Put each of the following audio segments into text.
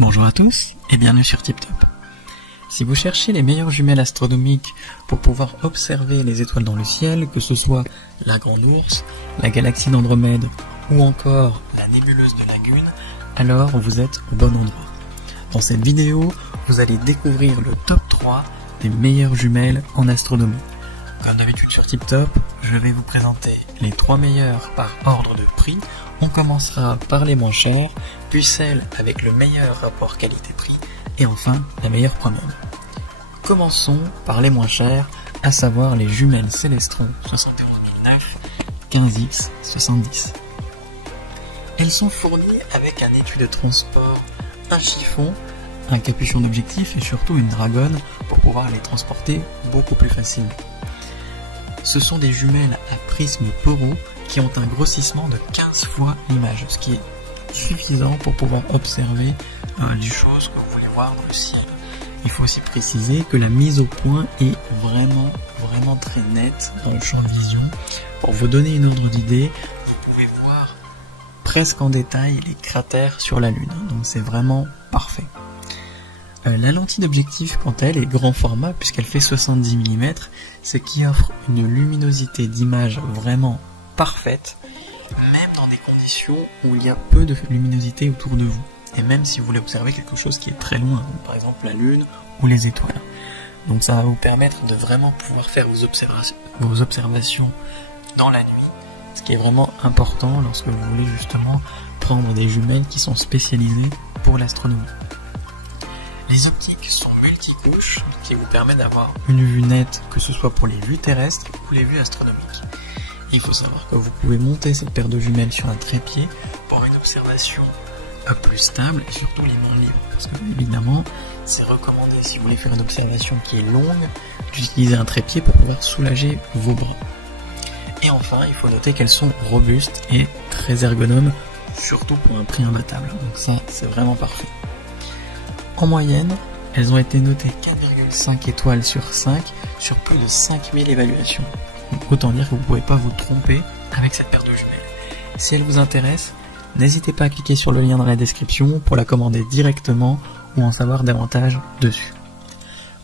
Bonjour à tous et bienvenue sur TipTop. Si vous cherchez les meilleures jumelles astronomiques pour pouvoir observer les étoiles dans le ciel, que ce soit la Grande Ourse, la galaxie d'Andromède ou encore la nébuleuse de Lagune, alors vous êtes au bon endroit. Dans cette vidéo, vous allez découvrir le top 3 des meilleures jumelles en astronomie. Comme d'habitude sur TipTop, je vais vous présenter les 3 meilleures par ordre de prix. On commencera par les moins chères, puis celles avec le meilleur rapport qualité-prix, et enfin la meilleure premium. Commençons par les moins chères, à savoir les jumelles Celestron 71009 15X 70. Elles sont fournies avec un étui de transport, un chiffon, un capuchon d'objectif et surtout une dragonne pour pouvoir les transporter beaucoup plus facilement. Ce sont des jumelles à prisme poreux qui ont un grossissement de 15 fois l'image, ce qui est suffisant pour pouvoir observer les choses que vous voulez voir dans le ciel. Il faut aussi préciser que la mise au point est vraiment très nette dans le champ de vision. Pour vous donner une ordre d'idée, vous pouvez voir presque en détail les cratères sur la Lune, donc c'est vraiment parfait. La lentille d'objectif, quant à elle, est grand format puisqu'elle fait 70 mm, ce qui offre une luminosité d'image vraiment parfaite, même dans des conditions où il y a peu de luminosité autour de vous, et même si vous voulez observer quelque chose qui est très loin, par exemple la Lune ou les étoiles. Donc ça va vous permettre de vraiment pouvoir faire vos observations dans la nuit, ce qui est vraiment important lorsque vous voulez justement prendre des jumelles qui sont spécialisées pour l'astronomie. Les optiques sont multicouches, qui vous permettent d'avoir une vue nette, que ce soit pour les vues terrestres ou les vues astronomiques. Il faut savoir que vous pouvez monter cette paire de jumelles sur un trépied pour une observation plus stable et surtout les mains libres. Parce que évidemment, c'est recommandé si vous voulez faire une observation qui est longue, d'utiliser un trépied pour pouvoir soulager vos bras. Et enfin, il faut noter qu'elles sont robustes et très ergonomes, surtout pour un prix imbattable. Donc ça, c'est vraiment parfait. En moyenne, elles ont été notées 4,5 étoiles sur 5 sur plus de 5000 évaluations. Donc autant dire que vous ne pouvez pas vous tromper avec cette paire de jumelles. Si elle vous intéresse, n'hésitez pas à cliquer sur le lien dans la description pour la commander directement ou en savoir davantage dessus.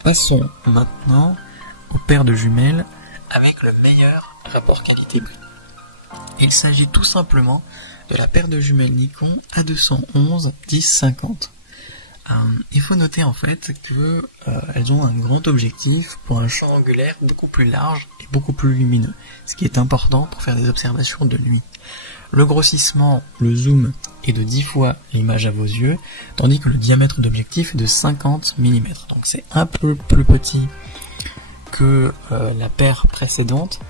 Passons maintenant aux paires de jumelles avec le meilleur rapport qualité-prix. Il s'agit tout simplement de la paire de jumelles Nikon A211 10-50. Il faut noter en fait que elles ont un grand objectif pour un champ angulaire beaucoup plus large et beaucoup plus lumineux, ce qui est important pour faire des observations de nuit. Le grossissement, le zoom est de 10 fois l'image à vos yeux, tandis que le diamètre d'objectif est de 50 mm. Donc c'est un peu plus petit que la paire précédente,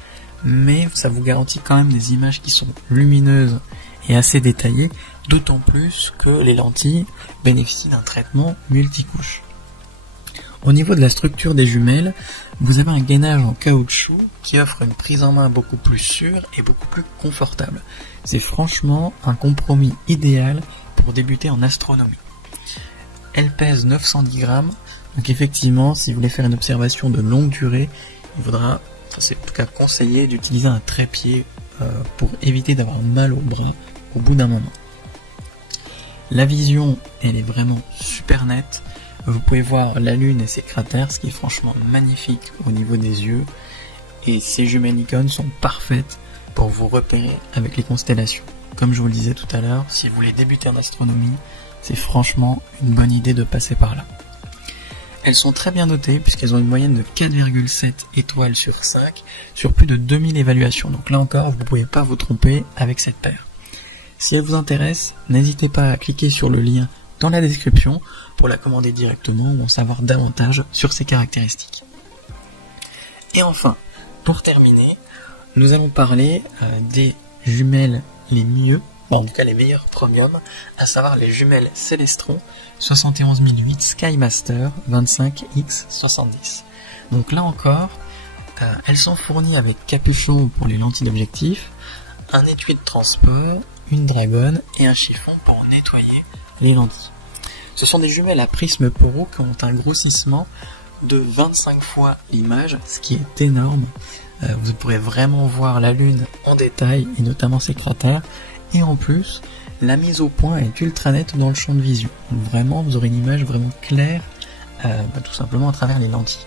mais ça vous garantit quand même des images qui sont lumineuses et assez détaillées, d'autant plus que les lentilles bénéficient d'un traitement multicouche. Au niveau de la structure des jumelles, vous avez un gainage en caoutchouc qui offre une prise en main beaucoup plus sûre et beaucoup plus confortable. C'est franchement un compromis idéal pour débuter en astronomie. Elle pèse 910 grammes, donc effectivement, si vous voulez faire une observation de longue durée, c'est en tout cas conseillé d'utiliser un trépied pour éviter d'avoir mal au bras au bout d'un moment. La vision, elle est vraiment super nette. Vous pouvez voir la Lune et ses cratères, ce qui est franchement magnifique au niveau des yeux. Et ces jumelles Nikon sont parfaites pour vous repérer avec les constellations. Comme je vous le disais tout à l'heure, si vous voulez débuter en astronomie, c'est franchement une bonne idée de passer par là. Elles sont très bien notées puisqu'elles ont une moyenne de 4,7 étoiles sur 5 sur plus de 2000 évaluations. Donc là encore, vous ne pouvez pas vous tromper avec cette paire. Si elle vous intéresse, n'hésitez pas à cliquer sur le lien dans la description pour la commander directement ou en savoir davantage sur ses caractéristiques. Et enfin, pour terminer, nous allons parler des jumelles les mieux, en tout cas les meilleures premium, à savoir les jumelles Celestron 71008 Skymaster 25X70. Donc là encore, elles sont fournies avec capuchon pour les lentilles d'objectif, un étui de transport, une dragonne et un chiffon pour nettoyer les lentilles. Ce sont des jumelles à prisme poreux qui ont un grossissement de 25 fois l'image, ce qui est énorme. Vous pourrez vraiment voir la Lune en détail et notamment ses cratères Et en plus, la mise au point est ultra nette dans le champ de visu. Donc vraiment, vous aurez une image vraiment claire, tout simplement à travers les lentilles.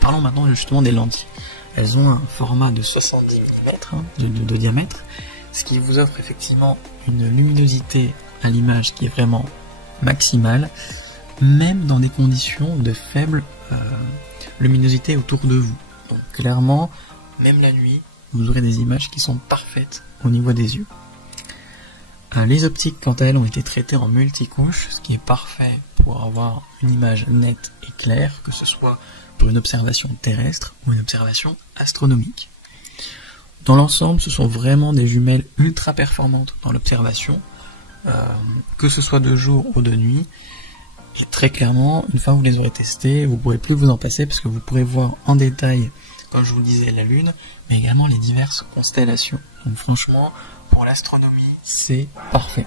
Parlons maintenant justement des lentilles. Elles ont un format de 70 mm de diamètre, ce qui vous offre effectivement une luminosité à l'image qui est vraiment maximale, même dans des conditions de faible luminosité autour de vous. Donc clairement, même la nuit, vous aurez des images qui sont parfaites au niveau des yeux. Les optiques, quant à elles, ont été traitées en multicouches, ce qui est parfait pour avoir une image nette et claire, que ce soit pour une observation terrestre ou une observation astronomique. Dans l'ensemble, ce sont vraiment des jumelles ultra performantes dans l'observation, que ce soit de jour ou de nuit. Et très clairement, une fois que vous les aurez testées, vous ne pourrez plus vous en passer parce que vous pourrez voir en détail, comme je vous le disais, la Lune, mais également les diverses constellations. Donc franchement, pour l'astronomie, c'est parfait.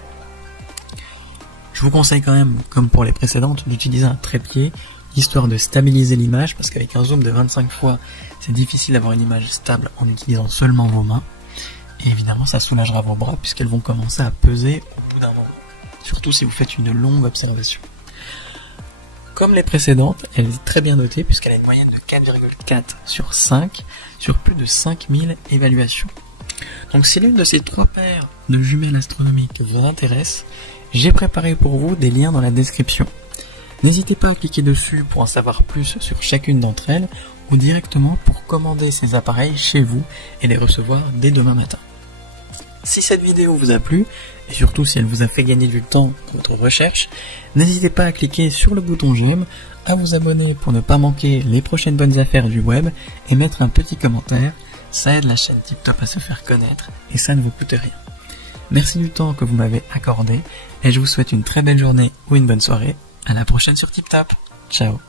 Je vous conseille quand même, comme pour les précédentes, d'utiliser un trépied, histoire de stabiliser l'image, parce qu'avec un zoom de 25 fois, c'est difficile d'avoir une image stable en utilisant seulement vos mains. Et évidemment, ça soulagera vos bras, puisqu'elles vont commencer à peser au bout d'un moment. Surtout si vous faites une longue observation. Comme les précédentes, elle est très bien notée, puisqu'elle a une moyenne de 4,4 sur 5, sur plus de 5000 évaluations. Donc si l'une de ces 3 paires de jumelles astronomiques vous intéresse, j'ai préparé pour vous des liens dans la description. N'hésitez pas à cliquer dessus pour en savoir plus sur chacune d'entre elles, ou directement pour commander ces appareils chez vous et les recevoir dès demain matin. Si cette vidéo vous a plu, et surtout si elle vous a fait gagner du temps dans votre recherche, n'hésitez pas à cliquer sur le bouton j'aime, à vous abonner pour ne pas manquer les prochaines bonnes affaires du web, et mettre un petit commentaire. Ça aide la chaîne TipTop à se faire connaître, et ça ne vous coûte rien. Merci du temps que vous m'avez accordé, et je vous souhaite une très belle journée ou une bonne soirée. À la prochaine sur TipTop. Ciao.